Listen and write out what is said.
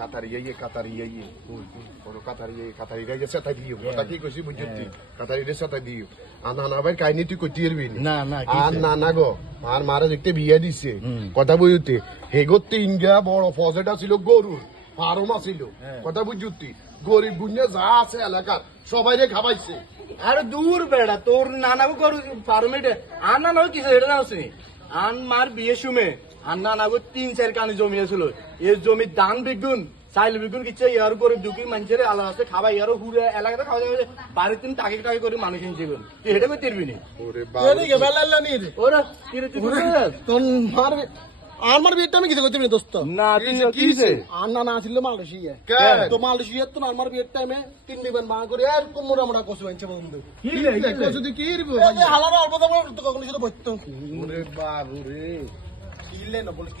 কাতারি সেটা দিও কথা কি কইছি বুঝছি কাতারি রে সেটা দিও আর নানা ভাই কাহিনী তুই কইতে পারবি না না আর না গো আর মারা দেখতে বিয়ে দিছে কথা বুঝতে হেগোতে ইন্ডিয়া বড় ফজেটা ছিল গরুর ফার্ম ছিল কথা বুঝতি গরিব গুণে যা আছে এলাকার সবাই রে খাবাইছে আরে দূর বেড়া তোর নানাকে করু ফার্মেটে আর নানা কিছু এটা না আছে আন মার বিয়ে শুমে আর নানাকে 3-4 কানি জমি আছিল এই জমির ধান বিগুন চাইল বিগুন কিচ্ছে ইয়ার গরিব দুঃখী মানুষের আলাদা আছে খাবা ইয়ারও হুড়ে এলাকাতে খাওয়া যাবে বাড়িতে টাকে টাকে করে মানুষ হিনছে গুন তুই এটা করতে পারবি না ওরে এদিকে বেলাল্লা নিয়ে দে। ওরা কিরে তুই তোর মারবে আমার বিয়েটা আমি কিছু করতে পারি দোস্ত না তুই কিছে আর না ছিল মালয়েশিয়া কে? তো মালয়েশিয়া তো আমার বিয়ের টাইমে 3 বিমান মা করে আর কোমরা মোটা কসু আনছে বন্ধু যদি কি রিব হালার অল্প দাম তো কখনো শুধু বইতো ওরে বাবু রে কিলে না বলে